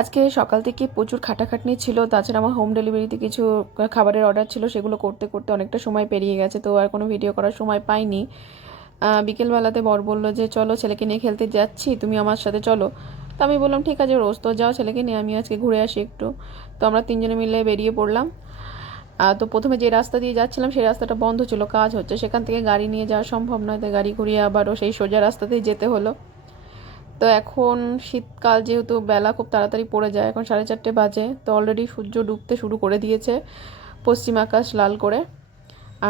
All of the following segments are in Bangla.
আজকে সকাল থেকে প্রচুর খাটাখাটনি ছিল, তাছাড়া আমার হোম ডেলিভারিতে কিছু খাবারের অর্ডার ছিল, সেগুলো করতে করতে অনেকটা সময় পেরিয়ে গেছে, তো আর কোনো ভিডিও করার সময় পাইনি। বিকেলবেলাতে বর বললো যে চলো ছেলেকে নিয়ে খেলতে যাচ্ছি, তুমি আমার সাথে চলো। তো আমি বললাম ঠিক আছে, রোজ তো যাও ছেলেকে নিয়ে, আমি আজকে ঘুরে আসি একটু। তো আমরা তিনজনে মিলে বেরিয়ে পড়লাম। তো প্রথমে যে রাস্তা দিয়ে যাচ্ছিলাম সেই রাস্তাটা বন্ধ ছিল, কাজ হচ্ছে, সেখান থেকে গাড়ি নিয়ে যাওয়া সম্ভব নয়, তাই গাড়ি ঘুরিয়ে আবারও সেই সোজা রাস্তাতেই যেতে হলো। তো এখন শীতকাল, যেহেতু বেলা খুব তাড়াতাড়ি পড়ে যায়, এখন 4:30 বাজে, তো অলরেডি সূর্য ডুবতে শুরু করে দিয়েছে পশ্চিম আকাশ লাল করে।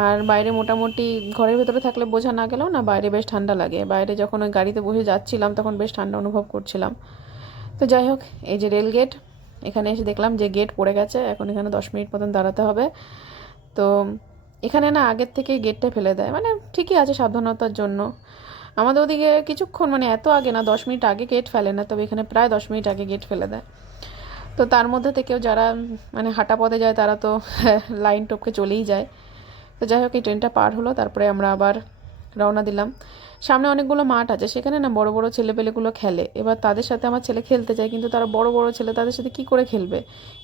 আর বাইরে মোটামুটি ঘরের ভেতরে থাকলে বোঝা না গেলেও না, বাইরে বেশ ঠান্ডা লাগে। বাইরে যখন ওই গাড়িতে বসে যাচ্ছিলাম তখন বেশ ঠান্ডা অনুভব করছিলাম। তো যাই হোক, এই যে রেল গেট, এখানে এসে দেখলাম যে গেট পড়ে গেছে, এখন এখানে 10 মিনিট মতন দাঁড়াতে হবে। তো এখানে না আগের থেকেই গেটটা ফেলে দেয়, মানে ঠিকই আছে সাবধানতার জন্য। আমাদের ওদিকে কিছুক্ষণ, মানে এত আগে না, 10 মিনিট আগে গেট ফেলে না, তবে এখানে প্রায় 10 মিনিট আগে গেট ফেলে দেয়। তো তার মধ্যে থেকেও যারা মানে হাঁটা পথে যায় তারা তো লাইন টপকে চলেই যায়। তো যাই হোক, এই ট্রেনটা পার হলো, তারপরে আমরা আবার রওনা দিলাম। সামনে অনেকগুলো মাঠ আছে, সেখানে না বড় বড় ছেলেপেলেগুলো খেলে। এবার তাদের সাথে আমার ছেলে খেলতে চায়, কিন্তু তারা বড় বড় ছেলে, তাদের সাথে কি করে খেলবে।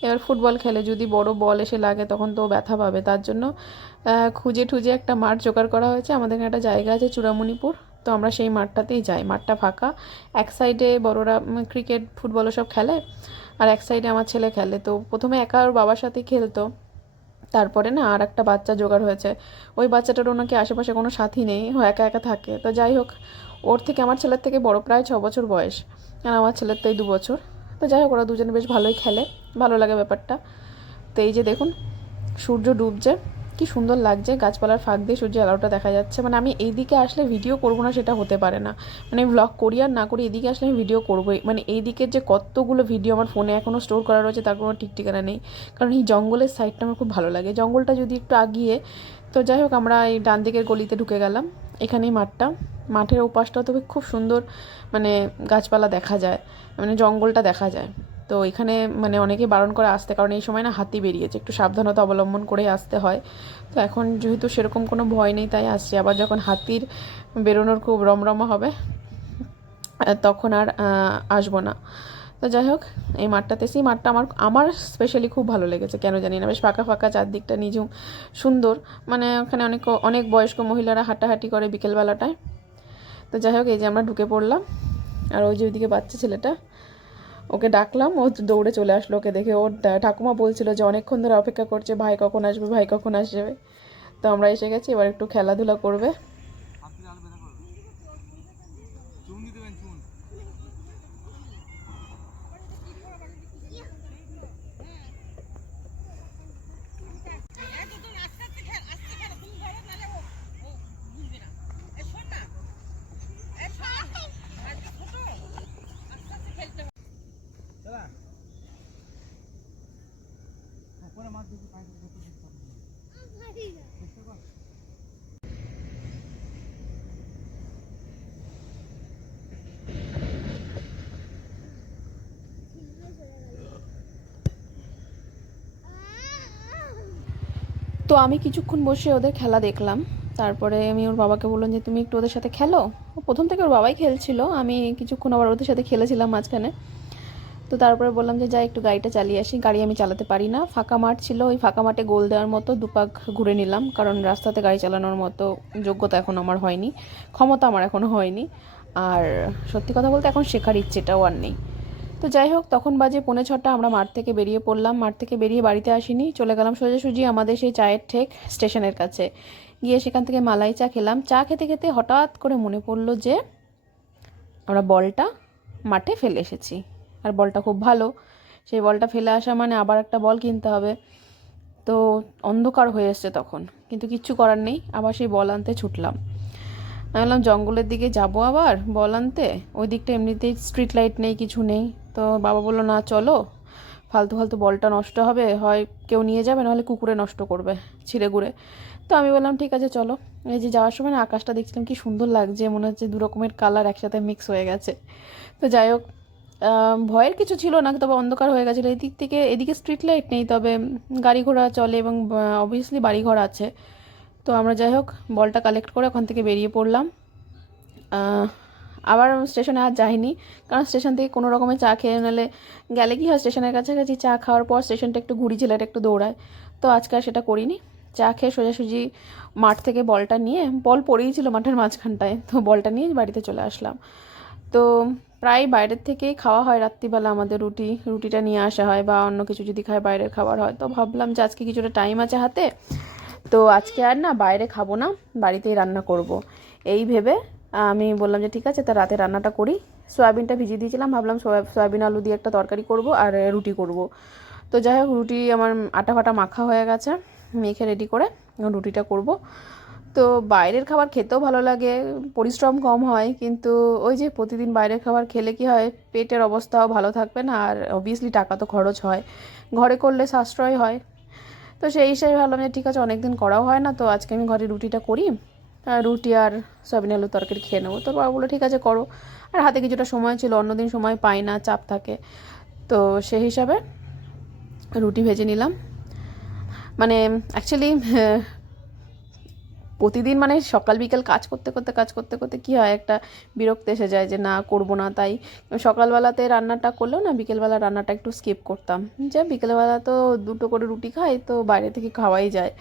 এবার ফুটবল খেলে, যদি বড় বল এসে লাগে তখন তো ব্যথা পাবে, তার জন্য খুঁজে ঠুজে একটা মাঠ জোগাড় করা হয়েছে। আমাদের এখানে একটা জায়গা আছে চূড়ামণিপুর, তো আমরা সেই মাঠটাতেই যাই। মাঠটা ফাঁকা, এক সাইডে বড়রা ক্রিকেট ফুটবল সব খেলে, আর এক সাইডে আমার ছেলে খেলে। তো প্রথমে একা ওর বাবার সাথে খেলতো, তারপরে না আর একটা বাচ্চা জোগাড় হয়েছে। ওই বাচ্চাটারও নাকি আশেপাশে কোনো সাথী নেই, ও একা একা থাকে। তো যাই হোক, ওর থেকে, আমার ছেলের থেকে বড়, প্রায় 6 বছর বয়স, আর আমার ছেলের তো এই 2 বছর। তো যাই হোক, ওরা দুজনে বেশ ভালোই খেলে, ভালো লাগে ব্যাপারটা। তো এই যে দেখুন, সূর্য ডুবছে, কি সুন্দর লাগছে, গাছপালার ফাঁক দিয়ে সূর্যের আলোটা দেখা যাচ্ছে। মানে আমি এই দিকে আসলে ভিডিও করবো না সেটা হতে পারে না, মানে ব্লগ করি আর না করি, এদিকে আসলে আমি ভিডিও করবোই। মানে এই দিকের যে কতগুলো ভিডিও আমার ফোনে এখনও স্টোর করা রয়েছে তার কোনো ঠিক ঠিকানা নেই। কারণ এই জঙ্গলের সাইডটা আমার খুব ভালো লাগে, জঙ্গলটা যদি একটু আগিয়ে। তো যাই হোক, আমরা এই ডান দিকের গলিতে ঢুকে গেলাম। এখানেই মাঠটা, মাঠের ওপাশটাও তবে খুব সুন্দর, মানে গাছপালা দেখা যায়, মানে জঙ্গলটা দেখা যায়। তো এখানে মানে অনেকেই বারণ করে আসতে, কারণ এই সময় না হাতি বেরিয়েছে, একটু সাবধানতা অবলম্বন করেই আসতে হয়। তো এখন যেহেতু সেরকম কোনো ভয় নেই তাই আসছি। আবার যখন হাতির বেরোনোর খুব রমরমা হবে তখন আর আসবো না। তো যাই হোক, এই মাঠটাতে, সেই মাঠটা আমার আমার স্পেশালি খুব ভালো লেগেছে, কেন জানি না, বেশ ফাঁকা ফাঁকা, চারদিকটা নিঝুম, সুন্দর। মানে ওখানে অনেক অনেক বয়স্ক মহিলারা হাঁটাহাঁটি করে বিকেলবেলাটায়। তো যাই হোক, এই যে আমরা ঢুকে পড়লাম, আর ওই যে ওইদিকে বাচ্চা ছেলেটা, ওকে ডাকলাম, ও দৌড়ে চলে আসলো। ওকে দেখে ওর ঠাকুমা বলছিল যে অনেকক্ষণ ধরে অপেক্ষা করছে, ভাই কখন আসবে, ভাই কখন আসবে। তো আমরা এসে গেছি, এবার একটু খেলাধুলা করবে। তো আমি কিছুক্ষণ বসে ওদের খেলা দেখলাম। তারপরে আমি ওর বাবাকে বললাম যে তুমি একটু ওদের সাথে খেলো। ও প্রথম থেকে ওর বাবাই খেলছিল, আমি কিছুক্ষণ আবার ওদের সাথে খেলেছিলাম মাঝখানে। তো তারপরে বললাম যে যাই একটু গাড়িটা চালিয়ে আসি, গাড়ি আমি চালাতে পারি না। ফাঁকা মাঠ ছিল, ওই ফাঁকা মাঠে গোল দেওয়ার মতো দুপাক ঘুরে নিলাম, কারণ রাস্তাতে গাড়ি চালানোর মতো যোগ্যতা এখন আমার হয়নি, ক্ষমতা আমার এখনও হয়নি। আর সত্যি কথা বলতে এখন শেখার ইচ্ছেটাও আর নেই। তো যাই হোক, তখন বাজে 5:45, আমরা মাঠ থেকে বেরিয়ে পড়লাম। মাঠ থেকে বেরিয়ে বাড়িতে আসিনি, চলে গেলাম সোজাসুজি আমাদের সেই চায়ের ঠেক স্টেশনের কাছে। গিয়ে সেখান থেকে মালাই চা খেলাম। চা খেতে খেতে হঠাৎ করে মনে পড়লো যে আমরা বলটা মাঠে ফেলে এসেছি, আর বলটা খুব ভালো। সেই বলটা ফেলে আসা মানে আবার একটা বল কিনতে হবে। তো অন্ধকার হয়ে এসছে তখন, কিন্তু কিচ্ছু করার নেই, আবার সেই বল আনতে ছুটলাম। আমি বললাম জঙ্গলের দিকে যাবো আবার বল আনতে, ওই দিকটা এমনিতেই স্ট্রিট লাইট নেই, কিছু নেই। তো বাবা বললো না চলো, ফালতু ফালতু বলটা নষ্ট হবে, হয় কেউ নিয়ে যাবে, নাহলে কুকুরে নষ্ট করবে ছিঁড়ে গুঁড়ে। তো আমি বললাম ঠিক আছে চলো। এই যে যাওয়ার সময় না আকাশটা দেখছিলাম, কি সুন্দর লাগছে, মনে হচ্ছে দু রকমের কালার একসাথে মিক্স হয়ে গেছে। তো যাই হোক, ভয়ের কিছু ছিল না, তবে অন্ধকার হয়ে গেছিলো। এদিক থেকে, এদিকে স্ট্রিট লাইট নেই, তবে গাড়ি ঘোড়া চলে এবং অবভিয়াসলি বাড়িঘর আছে। তো আমরা যাই হোক বলটা কালেক্ট করে ওখান থেকে বেরিয়ে পড়লাম। আবার স্টেশনে আর যাইনি, কারণ স্টেশন থেকে কোনো রকমের চা খেয়ে নিলে গেলে কি হয়, স্টেশনের কাছাকাছি চা খাওয়ার পর স্টেশনটা একটু ঘুরি, ছেলেটা একটু দৌড়ায়। তো আজকে আর সেটা করিনি, চা খেয়ে সোজাসুজি মাঠ থেকে বলটা নিয়ে, বল পড়েই ছিল মাঠের মাঝখানটায়, তো বলটা নিয়ে বাড়িতে চলে আসলাম। তো প্রায় বাইরের থেকেই খাওয়া হয় রাত্রিবেলা, আমাদের রুটিটা নিয়ে আসা হয়, বা অন্য কিছু যদি খায় বাইরের খাবার হয়। তো ভাবলাম যে আজকে কিছুটা টাইম আছে হাতে, তো আজকে আর না বাইরে খাবো না, বাড়িতেই রান্না করব। এই ভেবে আমি বললাম যে ঠিক আছে, তা রাতে রান্নাটা করি। সয়াবিনটা ভিজিয়ে দিয়েছিলাম, ভাবলাম সয়াবিন আলু দিয়ে একটা তরকারি করব আর রুটি করব। তো যাই হোক, রুটি আমার আটা ফাটা মাখা হয়ে গেছে, মেখে রেডি করে এখন রুটিটা করব। তো বাইরের খাবার খেতেও ভালো লাগে, পরিশ্রম কম হয়, কিন্তু ওই যে প্রতিদিন বাইরের খাবার খেলে কি হয়, পেটের অবস্থাও ভালো থাকবে না, আর অবভিয়াসলি টাকা তো খরচ হয়, ঘরে করলে সাশ্রয় হয়। তো সেই হিসাবে ভাবলাম যে ঠিক আছে, অনেকদিন করাও হয় না, তো আজকে আমি ঘরে রুটিটা করি, রুটি আর সয়াবিন আলুর তরকারি খেয়ে নেবো। তো বাবা বললো ঠিক আছে করো, আর হাতে কিছুটা সময় ছিল, অন্যদিন সময় পাই না, চাপ থাকে। তো সেই হিসাবে রুটি ভেজে নিলাম। মানে অ্যাকচুয়ালি প্রতিদিন মানে সকাল বিকেল কাজ করতে কী হয়, একটা বিরক্ত এসে যায় যে না করব না। তাই সকালবেলাতে রান্নাটা করলেও না বিকেলবেলা রান্নাটা একটু স্কিপ করতাম, যে বিকেলবেলা তো দুটো করে রুটি খাই, তো বাইরে থেকে খাওয়াই যায়,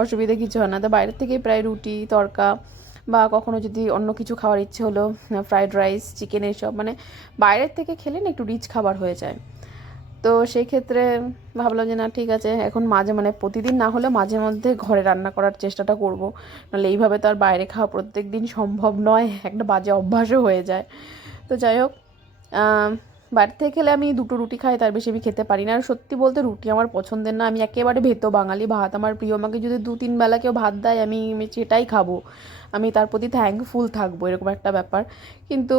অসুবিধা কিছু হয় না। তো বাইরের থেকেই প্রায় রুটি তড়কা, বা কখনো যদি অন্য কিছু খাওয়ার ইচ্ছে হলো, ফ্রাইড রাইস, চিকেন, এইসব মানে বাইরের থেকে খেলে না একটু রিচ খাবার হয়ে যায়। তো সেই ক্ষেত্রে ভাবলাম যে না ঠিক আছে, এখন মাঝে মানে প্রতিদিন না হলে মাঝে মধ্যে ঘরে রান্না করার চেষ্টাটা করব, নাহলে এইভাবে তো আর বাইরে খাওয়া প্রত্যেক দিন সম্ভব নয়, একটা বাজে অভ্যাসও হয়ে যায়। তো যাই হোক, বাড়ি থেকে খেলে আমি দুটো রুটি খাই, তার বেশি আমি খেতে পারি না। আর সত্যি বলতে রুটি আমার পছন্দের না, আমি একেবারে ভেতো বাঙালি, ভাত আমার প্রিয়। আমাকে যদি 2-3 বেলা কেউ ভাত দেয়, আমি সেটাই খাবো, আমি তার প্রতি থ্যাঙ্কফুল থাকবো, এরকম একটা ব্যাপার। কিন্তু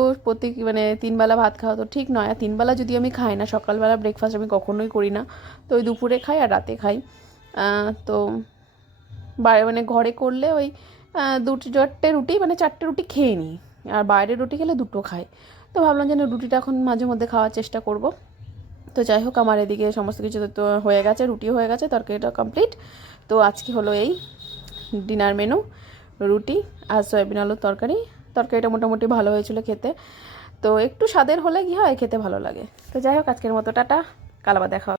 মানে 3 বেলা ভাত খাওয়া তো ঠিক নয়, আর 3 বেলা যদি আমি খাই না, সকালবেলা ব্রেকফাস্ট আমি কখনোই করি না, তো ওই দুপুরে খাই আর রাতে খাই। তো মানে ঘরে করলে ওই 2-4টে রুটি, মানে 4টে রুটি খেয়ে নিই, আর বাইরের রুটি খেলে 2টো খাই। তো ভাবলাম যে না, রুটিটা এখন মাঝে মধ্যে খাওয়ার চেষ্টা করব। তো যাই হোক, আমার এদিকে সমস্ত কিছু তো হয়ে গেছে, রুটিও হয়ে গেছে, তরকারিটা কমপ্লিট। তো আজকে হলো এই ডিনার মেনু, রুটি আর সয়াবিন আলুর তরকারি। তরকারিটা মোটামুটি ভালো হয়েছিল খেতে, তো একটু স্বাদের হলে কী হয়, খেতে ভালো লাগে। তো যাই হোক, আজকের মতো টাটা, কাল আবার দেখা হবে।